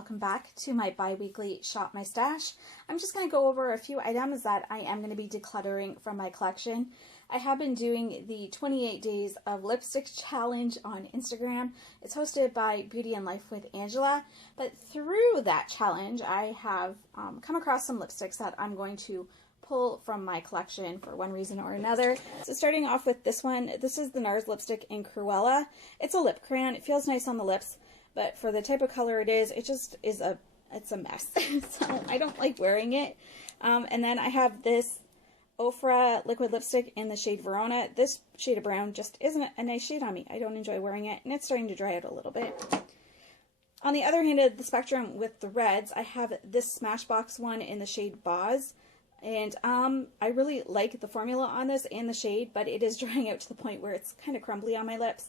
welcome back to my bi-weekly Shop My Stash. I'm just going to go over a few items that I am going to be decluttering from my collection. I have been doing the 28 Days of Lipstick Challenge on Instagram. It's hosted by Beauty and Life with Angela, but through that challenge I have come across some lipsticks that I'm going to pull from my collection for one reason or another. So starting off with this one, this is the Nars lipstick in Cruella. It's a lip crayon. It feels nice on the lips, but for the type of color it is, it just is it's a mess. So I don't like wearing it. And then I have this Ofra liquid lipstick in the shade Verona. This shade of brown just isn't a nice shade on me. I don't enjoy wearing it, and it's starting to dry out a little bit. On the other hand of the spectrum with the reds, I have this Smashbox one in the shade Boz. And I really like the formula on this and the shade, but it is drying out to the point where it's kind of crumbly on my lips.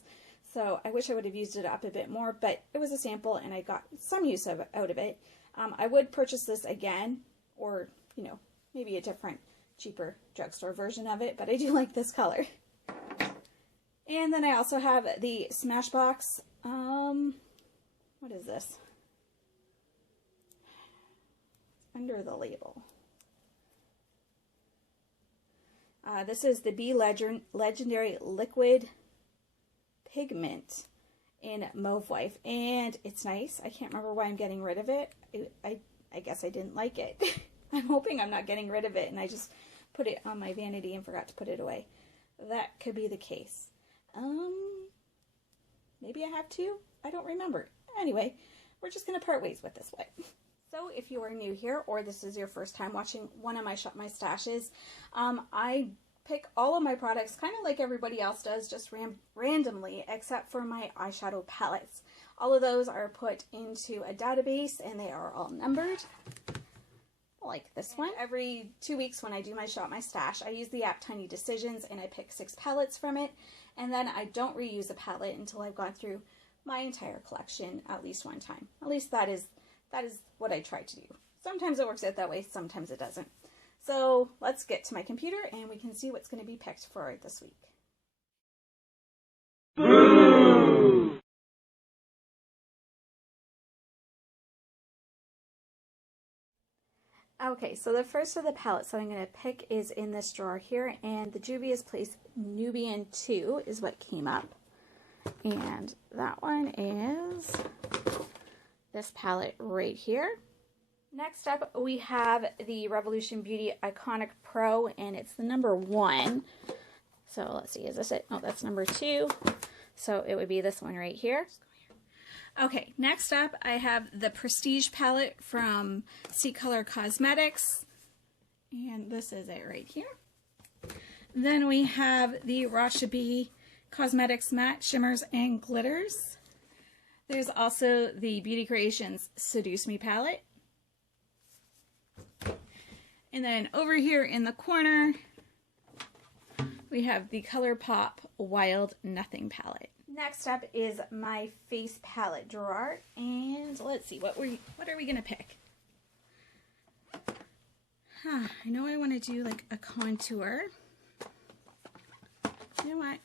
So I wish I would have used it up a bit more, but it was a sample and I got some use out of it. I would purchase this again, or, you know, maybe a different, cheaper drugstore version of it, but I do like this color. And then I also have the Smashbox, what is this? Under the label. This is the Be Legendary Liquid Pigment in Mauve Wife, and it's nice. I can't remember why I'm getting rid of it. I guess I didn't like it. I'm hoping I'm not getting rid of it and I just put it on my vanity and forgot to put it away. That could be the case. Maybe I have to? I don't remember. Anyway, we're just going to part ways with this one. So if you are new here, or this is your first time watching one of my Shop My Stashes, I pick all of my products kind of like everybody else does, just randomly, except for my eyeshadow palettes. All of those are put into a database and they are all numbered, like this one. Every 2 weeks when I do my Shop My Stash, I use the app Tiny Decisions and I pick 6 palettes from it, and then I don't reuse a palette until I've gone through my entire collection at least one time. At least that is what I try to do. Sometimes it works out that way, sometimes it doesn't. So let's get to my computer and we can see what's going to be picked for this week. Okay, so the first of the palettes that I'm going to pick is in this drawer here, and the Juvia's Place Nubian 2 is what came up. And that one is this palette right here. Next up, we have the Revolution Beauty Iconic Pro, and it's the number 1. So let's see, is this it? Oh, that's number 2. So it would be this one right here. Okay, next up, I have the Prestige palette from Ccolor Cosmetics, and this is it right here. Then we have the Rasha Cosmetics Matte Shimmers and Glitters. There's also the Beauty Creations Seduce Me palette. And then over here in the corner, we have the ColourPop Wild Nothing palette. Next up is my face palette drawer, and let's see, what are we gonna pick? I know I want to do like a contour. You know what?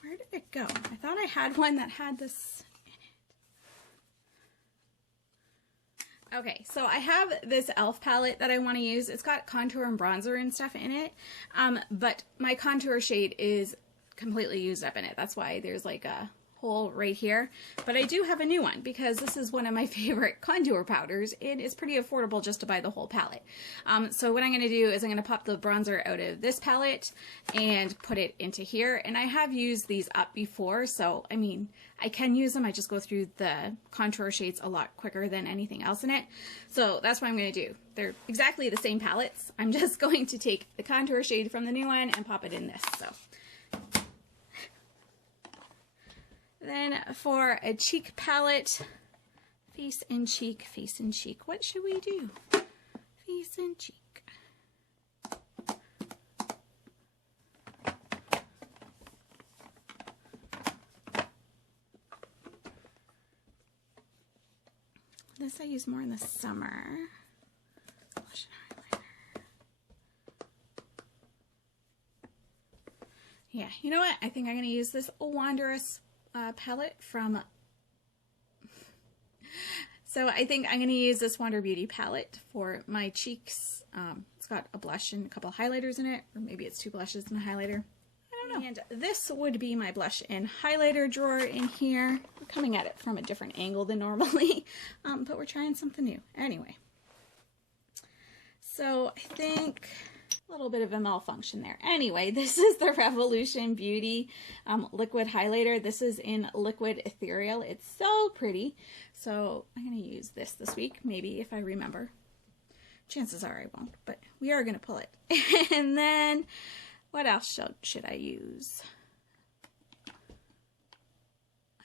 Where did it go? I thought I had one that had this in it. Okay, so I have this e.l.f. palette that I want to use. It's got contour and bronzer and stuff in it, but my contour shade is completely used up in it. That's why there's like a hole right here. But I do have a new one because this is one of my favorite contour powders. It is pretty affordable just to buy the whole palette. So what I'm going to do is I'm going to pop the bronzer out of this palette and put it into here. And I have used these up before, so I mean, I can use them. I just go through the contour shades a lot quicker than anything else in it. So that's what I'm going to do. They're exactly the same palettes. I'm just going to take the contour shade from the new one and pop it in this. So then for a cheek palette, face and cheek, face and cheek. What should we do? Face and cheek. This I use more in the summer. Blush and highlighter. Yeah, you know what? I think I'm going to use this Wanderess palette from So I think I'm going to use this Wander Beauty palette for my cheeks. It's got a blush and a couple of highlighters in it, or maybe it's 2 blushes and a highlighter. I don't know. And this would be my blush and highlighter drawer in here. We're coming at it from a different angle than normally, but we're trying something new. Anyway, so I think a little bit of a malfunction there. Anyway, this is the Revolution Beauty liquid highlighter. This is in liquid Ethereal. It's so pretty. So I'm going to use this week, maybe if I remember. Chances are I won't, but we are going to pull it. And then what else should I use?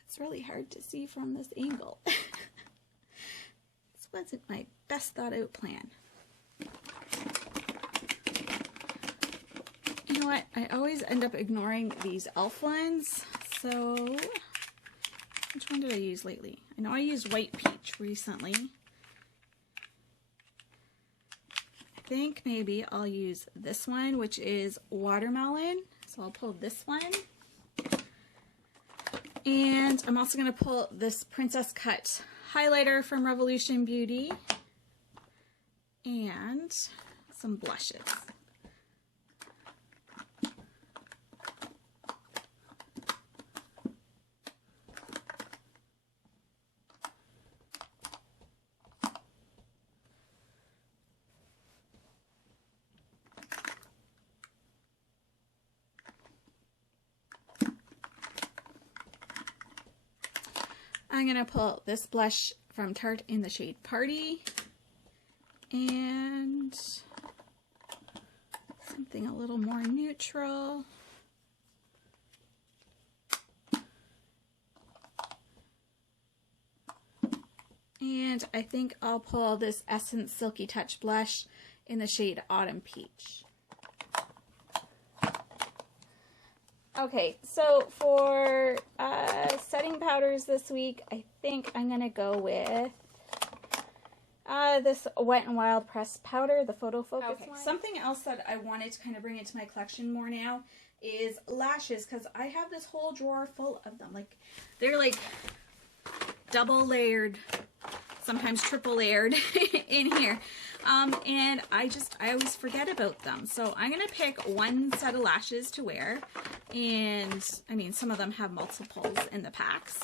It's really hard to see from this angle. This wasn't my best thought out plan. You know what? I always end up ignoring these e.l.f. ones. So, which one did I use lately? I know I used White Peach recently. I think maybe I'll use this one, which is Watermelon. So I'll pull this one. And I'm also going to pull this Princess Cut highlighter from Revolution Beauty. And some blushes. I'm going to pull this blush from Tarte in the shade Party and something a little more neutral. And I think I'll pull this Essence Silky Touch blush in the shade Autumn Peach. Okay, so for setting powders this week, I think I'm going to go with this Wet n Wild pressed powder, the PhotoFocus one. Something else that I wanted to kind of bring into my collection more now is lashes, because I have this whole drawer full of them. Like, they're like double layered, sometimes triple layered in here. And I always forget about them. So I'm going to pick one set of lashes to wear. And I mean, some of them have multiples in the packs.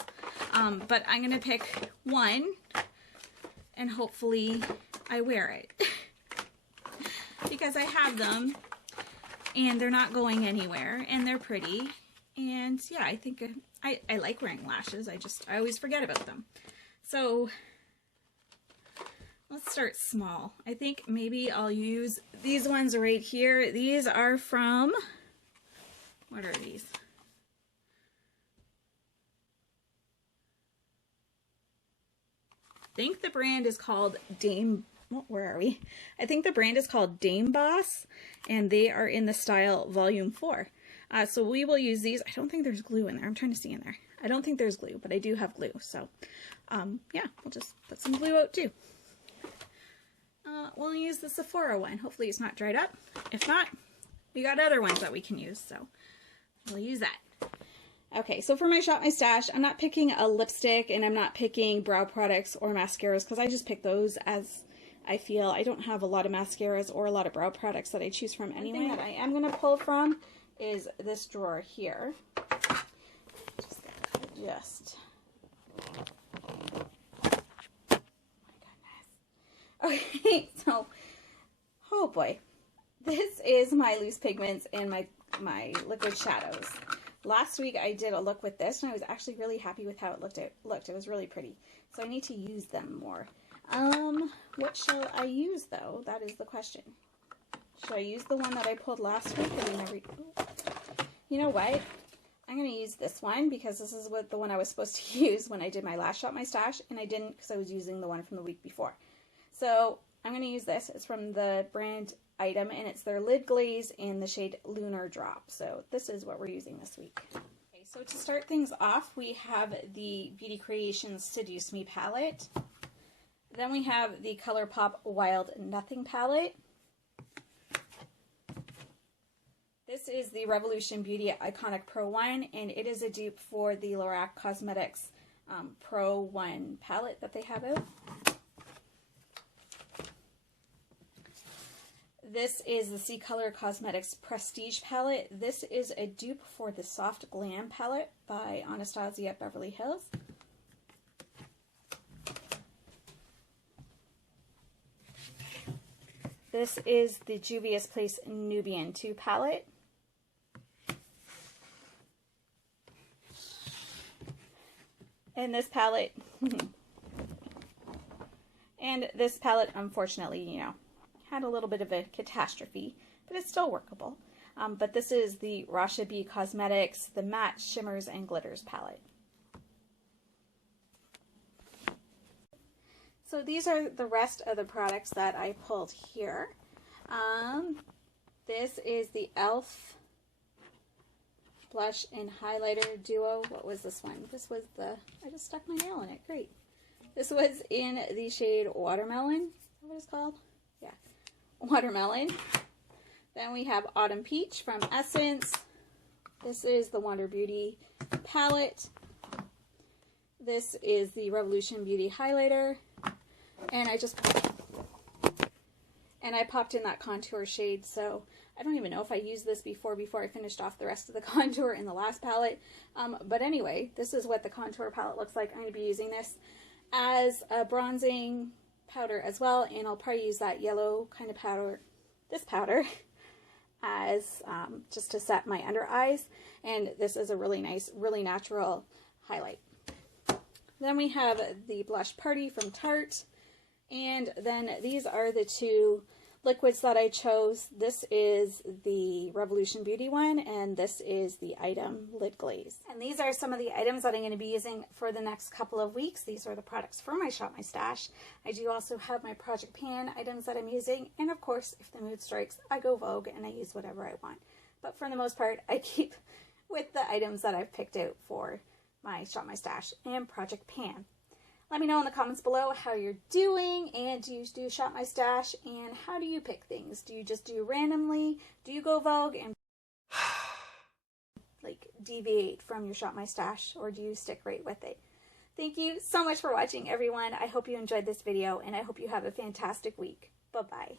But I'm going to pick one and hopefully I wear it. Because I have them and they're not going anywhere and they're pretty. And yeah, I think I like wearing lashes. I always forget about them. So let's start small. I think maybe I'll use these ones right here. These are from, what are these? I think the brand is called where are we? I think the brand is called Dame Boss, and they are in the style Volume 4. So we will use these. I don't think there's glue in there. I'm trying to see in there. I don't think there's glue, but I do have glue. So yeah, we'll just put some glue out too. We'll use the Sephora one. Hopefully it's not dried up. If not, we got other ones that we can use, so we'll use that. Okay, so for my Shop My Stash, I'm not picking a lipstick and I'm not picking brow products or mascaras because I just pick those as I feel. I don't have a lot of mascaras or a lot of brow products that I choose from anyway. The thing that I am going to pull from is this drawer here. Just okay, so, oh boy, this is my loose pigments and my liquid shadows. Last week I did a look with this and I was actually really happy with how it looked. It was really pretty. So I need to use them more. What shall I use though? That is the question. Should I use the one that I pulled last week? You know what? I'm going to use this one because this is the one I was supposed to use when I did my last Shop My Stash, and I didn't because I was using the one from the week before. So I'm going to use this. It's from the brand Item, and it's their Lid Glaze in the shade Lunar Drop. So this is what we're using this week. Okay, so to start things off, we have the Beauty Creations Seduce Me palette. Then we have the ColourPop Wild Nothing palette. This is the Revolution Beauty Iconic Pro 1, and it is a dupe for the Lorac Cosmetics Pro 1 palette that they have out. This is the Ccolor Cosmetics Prestige palette. This is a dupe for the Soft Glam palette by Anastasia Beverly Hills. This is the Juvia's Place Nubian 2 palette. And this palette, unfortunately, you know, had a little bit of a catastrophe, but it's still workable. But this is the Rasha B Cosmetics, the Matte Shimmers and Glitters palette. So these are the rest of the products that I pulled here. This is the e.l.f. Blush and Highlighter Duo. What was this one? This was the, I just stuck my nail in it. Great. This was in the shade Watermelon. Is that what it's called? Yeah. Watermelon. Then we have Autumn Peach from Essence. This is the Wonder Beauty palette. This is the Revolution Beauty highlighter. And I popped in that contour shade, so I don't even know if I used this before I finished off the rest of the contour in the last palette. But anyway, this is what the contour palette looks like. I'm going to be using this as a bronzing powder as well, and I'll probably use that yellow kind of powder, this powder, as just to set my under eyes. And this is a really nice, really natural highlight. Then we have the Blush Party from Tarte. And then these are the two liquids that I chose. This is the Revolution Beauty one, and this is the Item Lid Glaze. And these are some of the items that I'm going to be using for the next couple of weeks. These are the products for my Shop My Stash. I do also have my Project Pan items that I'm using, and of course, if the mood strikes, I go Vogue and I use whatever I want. But for the most part, I keep with the items that I've picked out for my Shop My Stash and Project Pan. Let me know in the comments below how you're doing, and do you do Shop My Stash, and how do you pick things? Do you just do randomly? Do you go Vogue and like deviate from your Shop My Stash, or do you stick right with it? Thank you so much for watching, everyone. I hope you enjoyed this video, and I hope you have a fantastic week. Bye-bye.